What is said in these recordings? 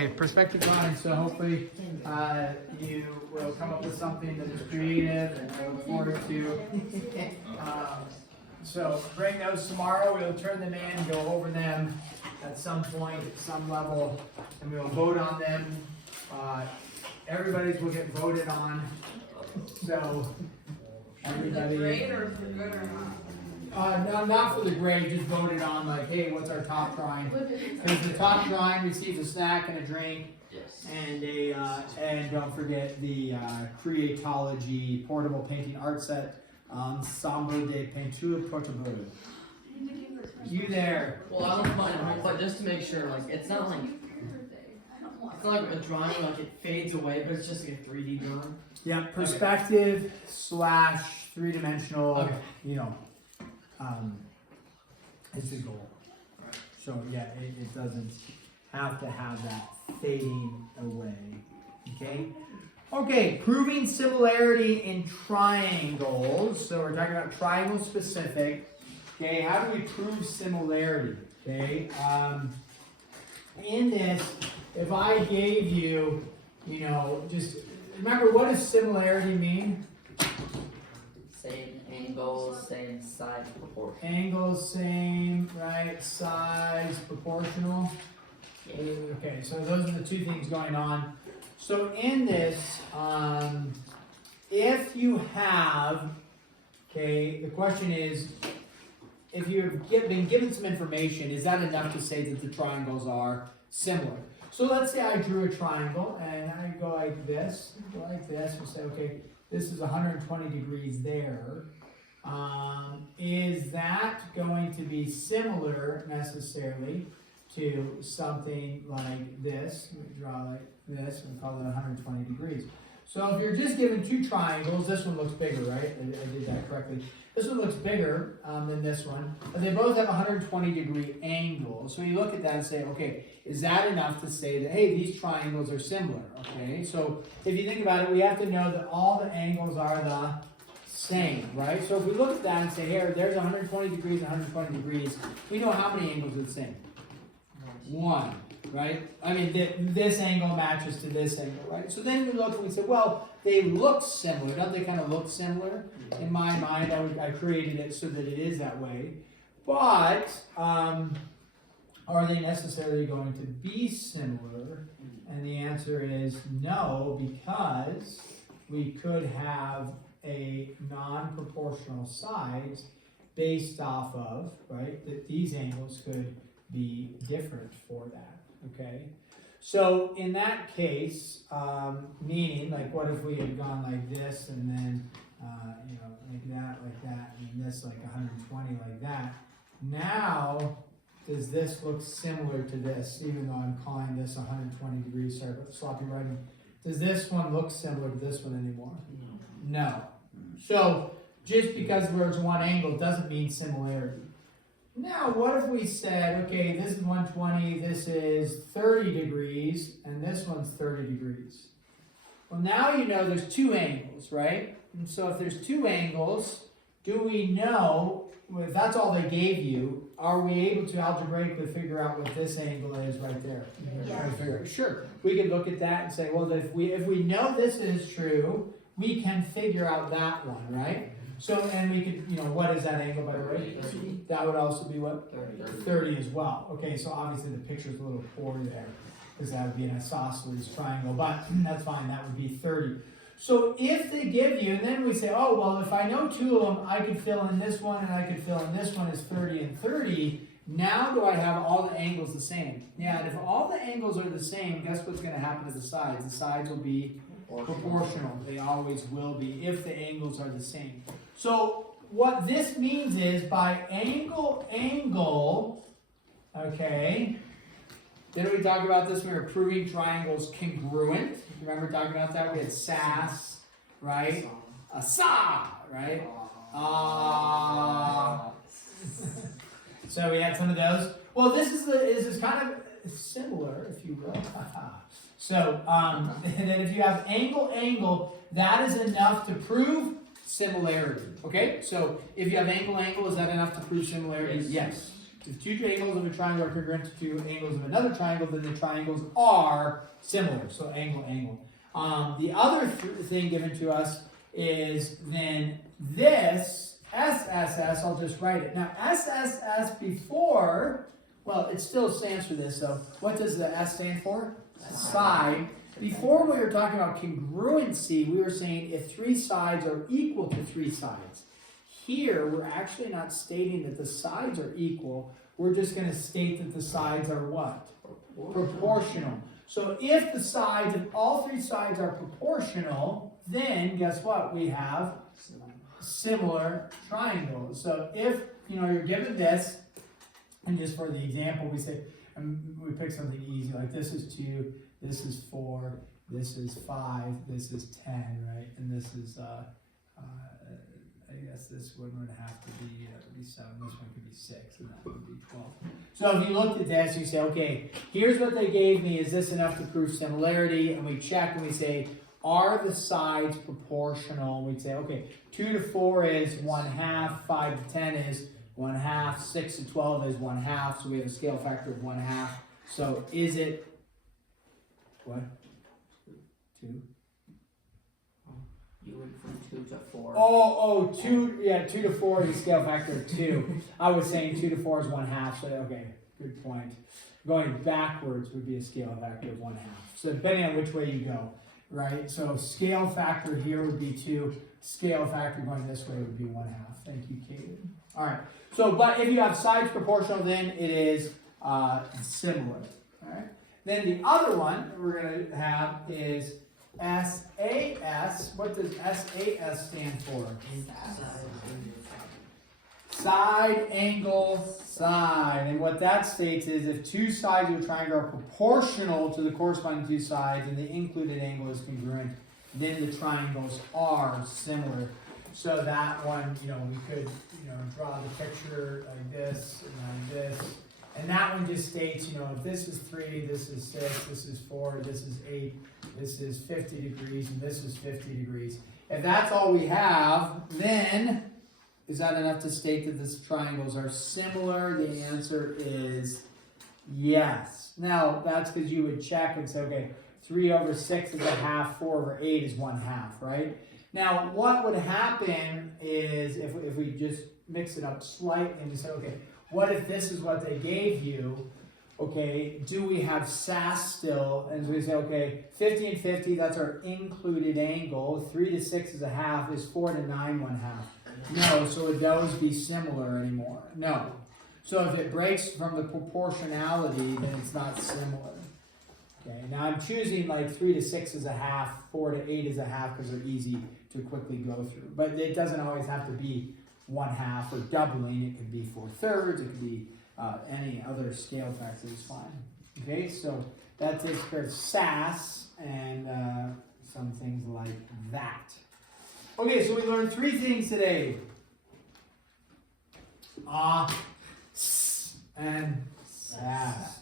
Okay, perspective line. So hopefully you will come up with something that is creative and I look forward to. So bring those tomorrow. We'll turn them in, go over them at some point, at some level, and we'll vote on them. Everybody's will get voted on. So everybody. Grade or for good or not? No, not for the grade, just voted on like, hey, what's our top drawing? Because the top drawing receives a snack and a drink, and and don't forget the Creatology portable painting art set, Ensemble de Peinture Portable. You there? Well, I don't mind, but just to make sure, like, it's not like a drawing, like it fades away, but it's just like a 3D drawing. Yeah, perspective / three-dimensional, Okay. you know, it's the goal. So yeah, it doesn't have to have that fading away, okay? Okay, proving similarity in triangles. So we're talking about triangle specific. Okay, how do we prove similarity? Okay, in this, if I gave you, you know, just remember, what does similarity mean? Same angles, same size, proportion. Angles, same, right? Size, proportional. Okay, so those are the two things going on. So in this, if you have, okay, the question is, if you've been given some information, is that enough to say that the triangles are similar? So let's say I drew a triangle and I go like this, and say, okay, this is 120 degrees there. Is that going to be similar necessarily to something like this? Let me draw like this and call it 120 degrees. So if you're just given two triangles, this one looks bigger, right? I did that correctly. This one looks bigger than this one, but they both have 120 degree angles. So you look at that and say, okay, is that enough to say that, hey, these triangles are similar, okay? So if you think about it, we have to know that all the angles are the same, right? So if we look at that and say, here, there's 120 degrees and 120 degrees, we know how many angles are the same? One, right? I mean, this angle matches to this angle, right? So then we look and we say, well, they look similar. Don't they kind of look similar? In my mind, I created it so that it is that way. But are they necessarily going to be similar? And the answer is no, because we could have a non-proportional size based off of, right, that these angles could be different for that, okay? So in that case, meaning, like, what if we had gone like this and then, you know, like that, and this like 120 like that. Now, does this look similar to this, even though I'm calling this 120 degrees, sorry about the sloppy writing. Does this one look similar to this one anymore? No. So, just because there's one angle doesn't mean similarity. Now, what if we said, okay, this is 120, this is 30 degrees, and this one's 30 degrees. Well, now you know there's two angles, right? And so if there's two angles, do we know, if that's all they gave you, are we able to algebraically figure out what this angle is right there? Yeah. Sure. We could look at that and say, well, if we know this is true, we can figure out that one, right? So, and we could, you know, what is that angle, by the way? 30. That would also be what? 30. 30 as well. Okay, so obviously the picture's a little poor there, because that would be an isosceles triangle, but that's fine, that would be 30. So if they give you, and then we say, oh, well, if I know two of them, I could fill in this one, and I could fill in this one as 30 and 30, now do I have all the angles the same? Yeah, and if all the angles are the same, guess what's going to happen to the sides? The sides will be proportional. They always will be if the angles are the same. So what this means is by angle, okay, didn't we talk about this when we were proving triangles congruent? Remember talking about that? We had SAS, right? Asa, right? So we had some of those. Well, this is kind of similar, if you will. So, and then if you have angle, that is enough to prove similarity. Okay? So, if you have angle, is that enough to prove similarity? Yes. if two angles of a triangle are congruent to two angles of another triangle, then the triangles are similar. So angle, angle. The other thing given to us is then this SSS, I'll just write it. Now SSS before, well, it still stands for this, so what does the S stand for? Side. Before we were talking about congruency, we were saying if three sides are equal to three sides. Here, we're actually not stating that the sides are equal, we're just going to state that the sides are what? Proportional. So if the sides, if all three sides are proportional, then guess what? We have similar triangles. So if, you're given this, and just for the example, we say, we pick something easy, like this is 2, this is 4, this is 5, this is 10, right? And this is, I guess this one would have to be 7, this one could be 6, and that would be 12. So if you looked at this, you say, okay, here's what they gave me, is this enough to prove similarity? And we check and we say, are the sides proportional? We'd say, okay, 2 to 4 is 1/2, 5 to 10 is 1/2, 6 to 12 is 1/2, so we have a scale factor of 1/2. So is it, what? 2? You went from 2 to 4. 2 to 4 is a scale factor of 2. I was saying 2 to 4 is 1/2, so okay, good point. Going backwards would be a scale factor of 1/2. So depending on which way you go, right? So scale factor here would be 2, scale factor going this way would be 1/2. Thank you, Kate. All right, so but if you have sides proportional, then it is similar, all right? Then the other one we're going to have is SAS. What does SAS stand for? Side, angle, side. And what that states is if two sides of a triangle are proportional to the corresponding two sides and the included angle is congruent, then the triangles are similar. So that one, we could, draw the picture like this and like this. And that one just states, if this is 3, this is 6, this is 4, this is 8, this is 50 degrees, and this is 50 degrees. If that's all we have, then is that enough to state that these triangles are similar? The answer is yes. Now, that's because you would check and say, okay, 3 over 6 is 1/2, 4 over 8 is 1/2, right? Now, what would happen is if we just mix it up slightly and we say, okay, what if this is what they gave you? Okay, do we have SAS still? And so we say, okay, 50 and 50, that's our included angle. 3 to 6 is 1/2, is 4 to 9 1/2? No, so would those be similar anymore? No. So if it breaks from the proportionality, then it's not similar. Okay, now I'm choosing like 3 to 6 is 1/2, 4 to 8 is 1/2 because they're easy to quickly go through. But it doesn't always have to be 1/2 or doubling. It could be 4/3, it could be any other scale factor is fine. Okay, so that takes care of SAS and some things like that. Okay, so we learned 3 things today. And SAS.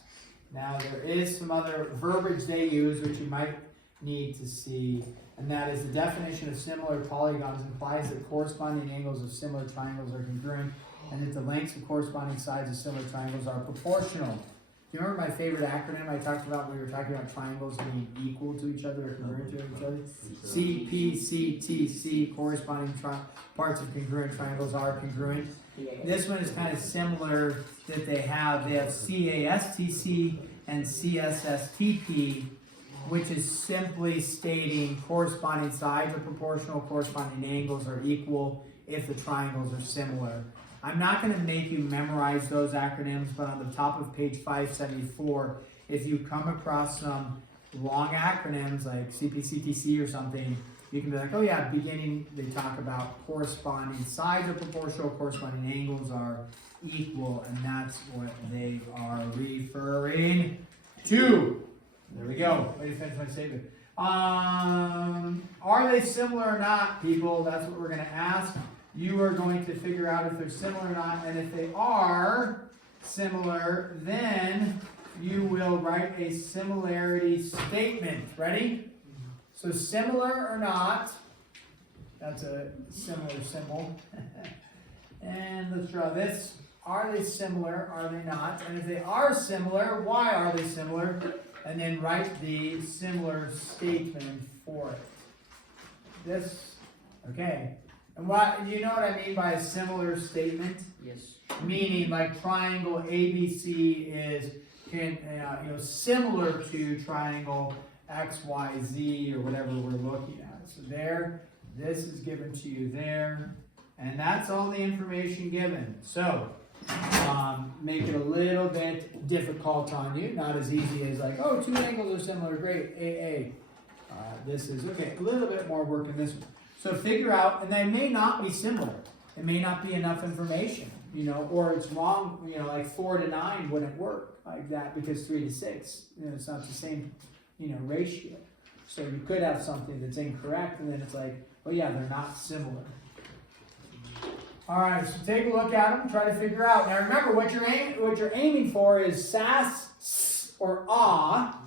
Now there is some other verbiage they use which you might need to see, and that is the definition of similar polygons implies that corresponding angles of similar triangles are congruent and that the lengths of corresponding sides of similar triangles are proportional. Do you remember my favorite acronym I talked about when we were talking about triangles being equal to each other or congruent to each other? CPCTC, corresponding parts of congruent triangles are congruent. This one is kind of similar that they have CASTC and CSSTP, which is simply stating corresponding sides are proportional, corresponding angles are equal if the triangles are similar. I'm not going to make you memorize those acronyms, but on the top of page 574, if you come across some long acronyms like CPCTC or something, you can be like, oh yeah, beginning they talk about corresponding sides are proportional, corresponding angles are equal, and that's what they are referring to. There we go. Way to finish my statement. Are they similar or not, people? That's what we're going to ask. You are going to figure out if they're similar or not, and if they are similar, then you will write a similarity statement. Ready? So similar or not, that's a similar symbol. And let's draw this. are they similar, are they not? And if they are similar, why are they similar? And then write the similar statement for it. This, okay. And what, you know what I mean by a similar statement? Yes. Meaning like triangle ABC is similar to triangle XYZ or whatever we're looking at. So there, this is given to you there, and that's all the information given. So make it a little bit difficult on you, not as easy as like, oh, two angles are similar, great, AA. This is okay, a little bit more work in this one. So figure out, and they may not be similar. It may not be enough information, or it's wrong, like 4 to 9 wouldn't work like that because 3 to 6, it's not the same, ratio. So you could have something that's incorrect, and then it's like, oh yeah, they're not similar. All right, so take a look at them, try to figure out. Now remember, what you're aiming for is SAS, S, or Ah,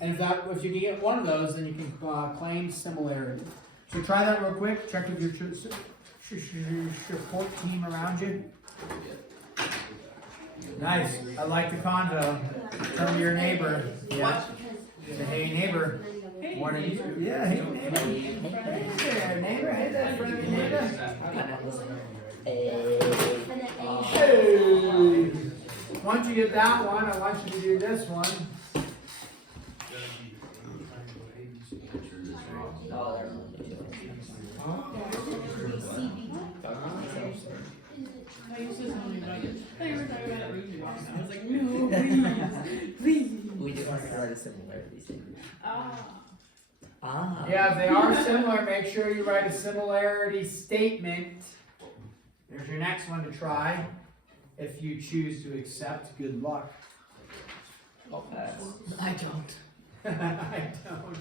and if you can get one of those, then you can claim similarity. So try that real quick. Check if your support team around you. Nice. I like the convo. Tell your neighbor. Yeah. Say, hey neighbor. What are you? Yeah. Hey neighbor. Hey there, neighbor. Hey there, friendly neighbor. Hey. Once you get that one, I want you to do this one. We do have to write a similarity statement. Yeah, if they are similar, make sure you write a similarity statement. There's your next one to try. If you choose to accept, good luck. I'll pass. I don't. I don't.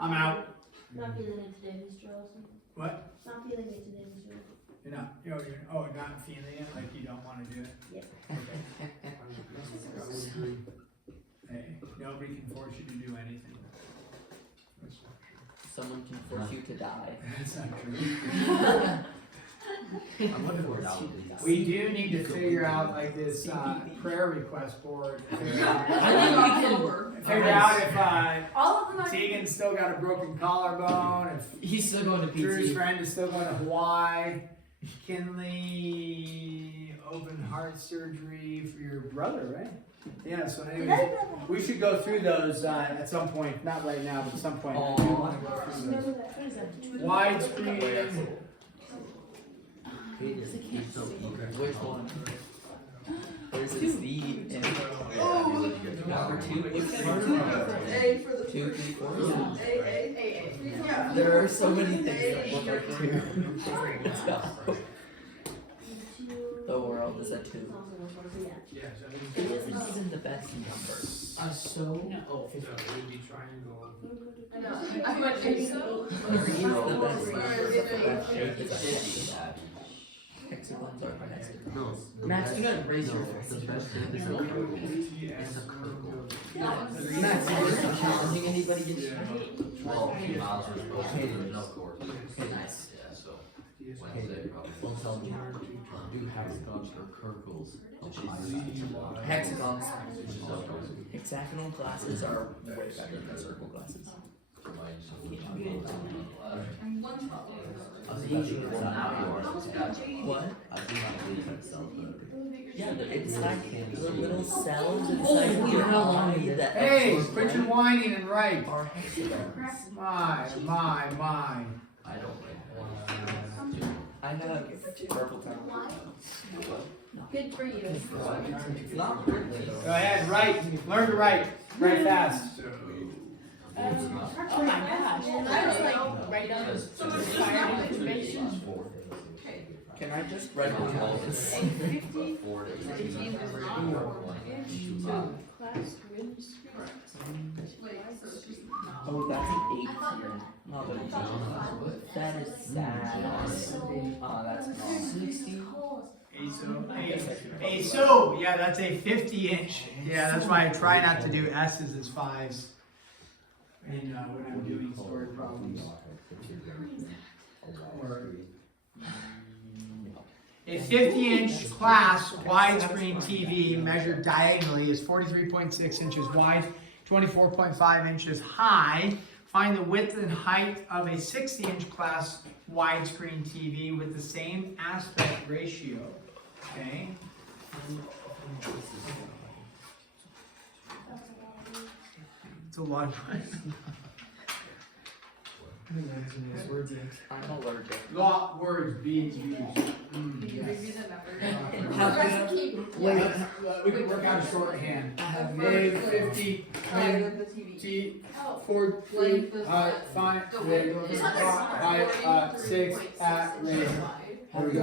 I'm out. Not feeling it today, Mr. Olson. What? Not feeling it today, Mr. Olson. You're not feeling it, like you don't want to do it? Yep. Okay. Hey, nobody can force you to do anything. Someone can force you to die. That's not true. We do need to figure out like this prayer request board. Figure out if All of them are. Tegan's still got a broken collarbone, if He's still going to Drew's PT. friend is still going to Hawaii, Kinley open heart surgery for your brother, right? Yeah, so anyway, we should go through those at some point, not right now, but at some point. Aw. We want to go through those. Widescreen. Where's one? Where's his lead? Number 2. A for the 2, 3, 4. Yeah. There are so many things that look like 2. Let's go. The world is a 2. It isn't even the best number. So. Oh, 50. I know. I went A so. 3 is the best number, but the best shape is a 50. Hexagons are hexagons. Max, you gotta raise your voice. Max, you're not challenging anybody against you. Okay, nice. Do hexagons or circles? Hexagons. Hexagonal glasses are way better than circle glasses. What? Yeah, but it's like the little cells inside your body that Hey, absorb quit your light whining and write. are hexagons. My. I have purple tongue. Good for you. Not really. Go ahead, write. Learn to write. Write fast. Oh my gosh, and I was like, write down this required information. Can I just write the words? 50, class wins. Oh, that's an 18. Mother. That is sad. Oh, that's wrong. 60. So, yeah, that's a 50-inch. Yeah, that's why I try not to do S's as 5s. And when I'm doing story problems. Or A 50-inch class widescreen TV measured diagonally is 43.6 inches wide, 24.5 inches high. Find the width and height of a 60-inch class widescreen TV with the same aspect ratio. Okay. It's a lot of I'm allergic. lot words being used. Yes. Wait, We can work out a shorthand. Mid 50, mid T, 4, 3, 5, 6 at rate. There we go.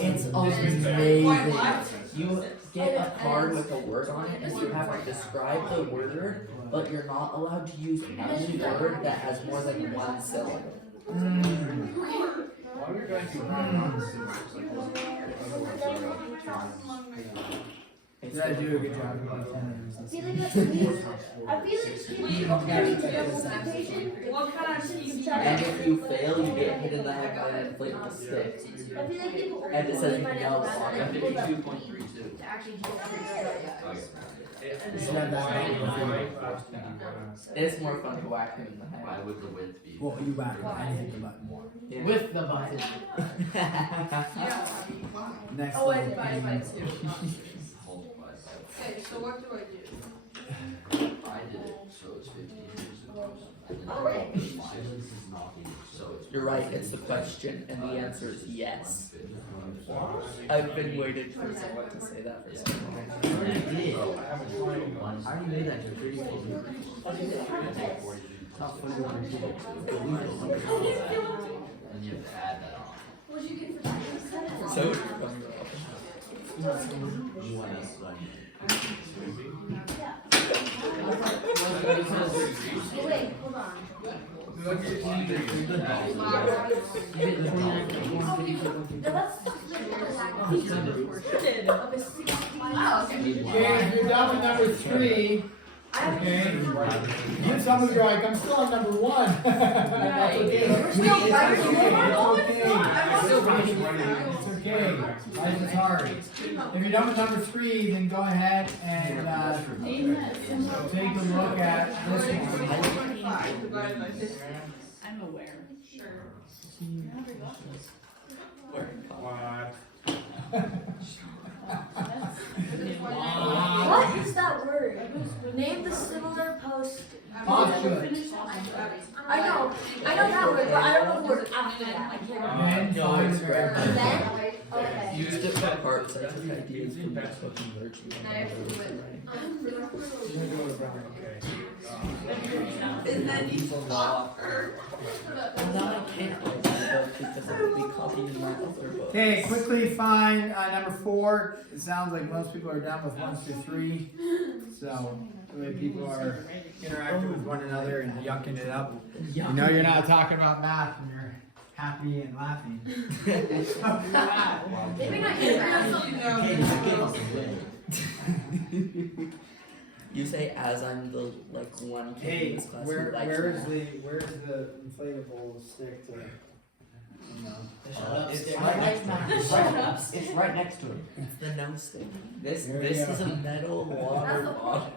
it's amazing. You get a card with a word on it, and you have to describe the word, but you're not allowed to use any word that has more than one syllable. Did I do a good job? I feel like that's weird. I feel like kids don't carry the representation. And if you fail, you get hit in the head by an inflatable stick. I feel like people And it says find no out on about it. it. People that 52.32. actually do You should have that. It's more fun to whack him in the Why head. would the width be? Well, you whack it. I hit the button more. Yeah. With the button. Next Oh, I level divided by pain. 2. Multiplied Okay, so what do I do? by, I did it, so it's 15 years ago. And then Oh, I wait. did 5, so it's. You're right, it's the question, and the answer is yes. I've been waiting for someone to say that for so long. I already made that to 34 degrees. Top 41 and you have to add that on. What'd you get for that? So, You want us like. Wait, hold on. No, that's Okay, if you're down to number 3, okay, get something right. I'm still on number 1. That's okay. We're still right. It's okay. Life is hard. If you're done with number 3, then go ahead and take a look at this one. I'm aware. Sure. What is that word? Name the similar post. Postulate. I know that word, but I don't know the word after that. I can't remember. Then find the variable. Then? Okay. used it for parts and took ideas from spoken virtue. And then you Now I can't write that book because it would be copied in my other book. Okay, quickly find number 4. It sounds like most people are done with 1 through 3. So, the way people are interacting with one another and yucking it up. You know you're not talking about math when you're happy and laughing. Maybe not you. You say as I'm the one kid Hey, in this class who likes where's math. the inflatable stick to, you know? It's Shut right up, next to it. Shut up. It's right next to it. It's the nose thing. This There we this go. is a metal water bottle.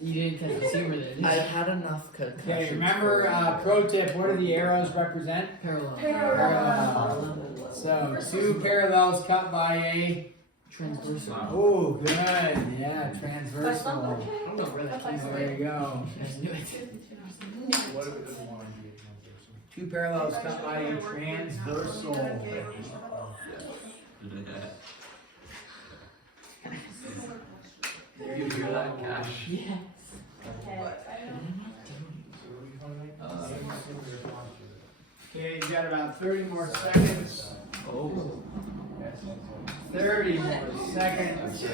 You didn't catch the humor there, did you? I've had enough concussions. Okay, remember, pro tip, what do the arrows represent? Parallel. Parallel. So, 2 parallels cut by a, Transversal. oh, good, yeah, transversal. I don't know where that came from. There you go. I just knew it. 2 parallels cut by a transversal. You hear that, Cash? Yes. Okay, you got about 30 more seconds. Oh. 30 more seconds.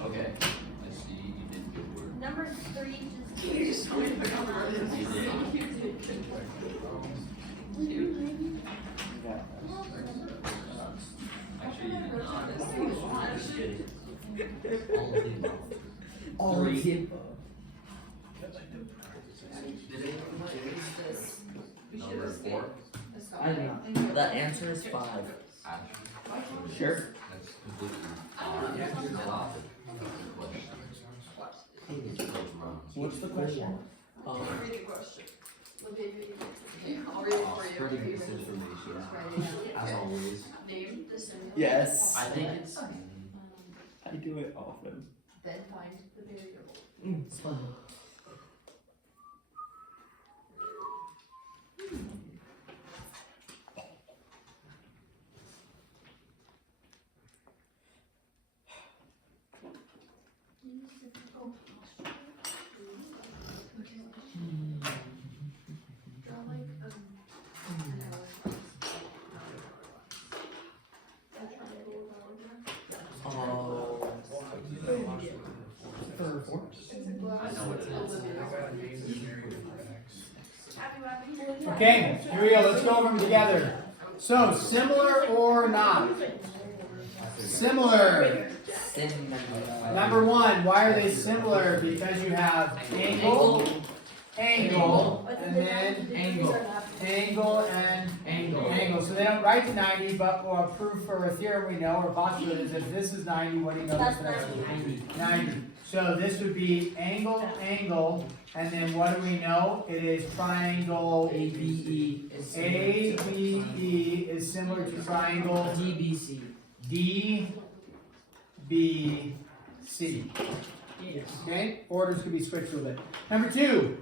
Okay, I see you did good work. Number 3 just. Actually, you did not. Just kidding. All of the above. All of the above. Number 4. I know. The answer is 5. Sure. That's completely opposite. What's the question? Read the question. I'll read it for you. Spreading misinformation, as always. Name the symbol. Yes. I think it's. I do it often. Then find the variable. It's fun. I know what it is. Okay, here we go, let's go over them together. So, similar or not? Similar. Number 1, why are they similar? Because you have angle, angle, and then Angle. angle and angle. So they don't write to 90, but we'll prove for a theorem we know, or postulate is if this is 90, what do you know this is? 90. So this would be angle, angle, and then what do we know? It is triangle ABE is ABE is similar to triangle DBC. DBC. Okay? Orders could be switched a little bit. Number 2,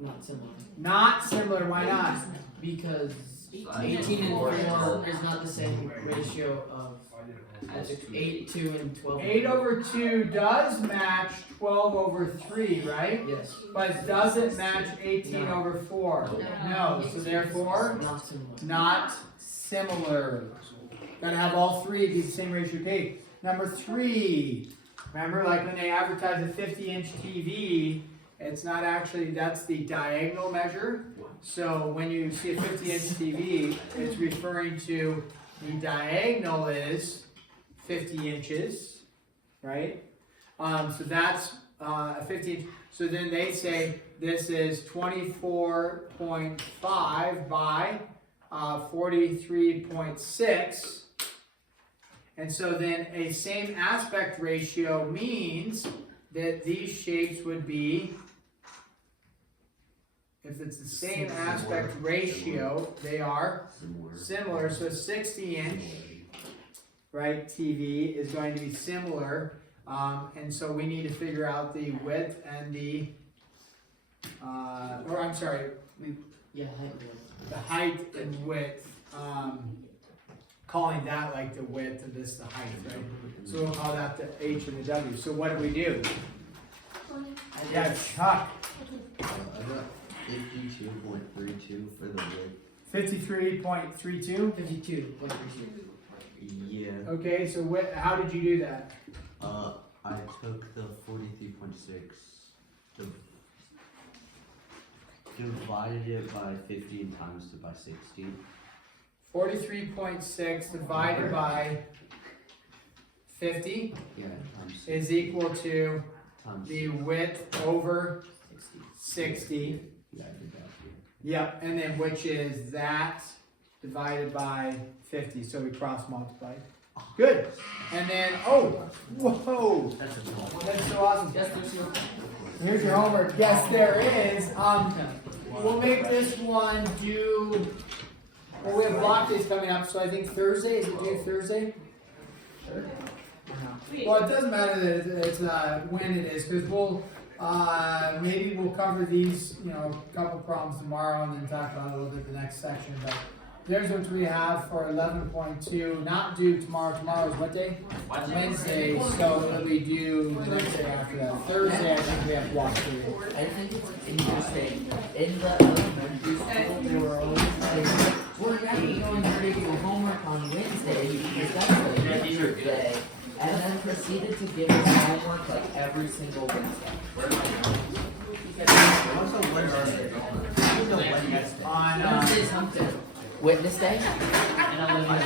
Not similar. not similar. Why not? Because 18 and 4 is not the same ratio of 8, 2, and 12. 8 over 2 does match 12 over 3, right? Yes. But does it match 18 No. over 4? No. So therefore, Not similar. not similar. Gotta have all 3 be the same ratio K. Number 3, remember like when they advertise a 50-inch TV, it's not actually, that's the diagonal measure. So when you see a 50-inch TV, it's referring to the diagonal is 50 inches, right? So that's a 50 inch. So then they say this is 24.5 by 43.6. And so then a same aspect ratio means that these shapes would be, if it's the same aspect ratio, they are similar. So 60-inch, right, TV is going to be similar. And so we need to figure out the width and the, or I'm sorry, Yeah, height and width. the height and width. Calling that like the width and this the height, right? So we'll call that the H and the W. So what do we do? Yeah, Chuck. I got 52.32 for the width. 53.32. 52.32. Yeah. Okay, so how did you do that? I took the 43.6, divided it by 50 and times it by 60. 43.6 divided by 50 Yeah, times is equal to times the width over 60. Yeah, I did that. Yep, and then which is that divided by 50. So we cross multiplied. Good. And then, oh, whoa, That's a small. that's so awesome. Yes, there's no. Here's your homework. Yes, there is. We'll make this one due. Well, we have block days coming up, so I think Thursday. Is it due Thursday? Well, it doesn't matter that it's when it is, because we'll maybe we'll cover these, a couple problems tomorrow, and then talk about it a little bit the next section. But there's what we have for 11.2. Not due tomorrow. Tomorrow is what day? Wednesday. So it'll be due the next day after that. Thursday, I think we have block day. I think it's interesting. In the elementary school world, we're not going to do your homework on Wednesday because that's the teacher day. And then proceeded to give us homework like every single Wednesday. Also, where are they going? On Wednesday's hump day. Wednesday? And I'm gonna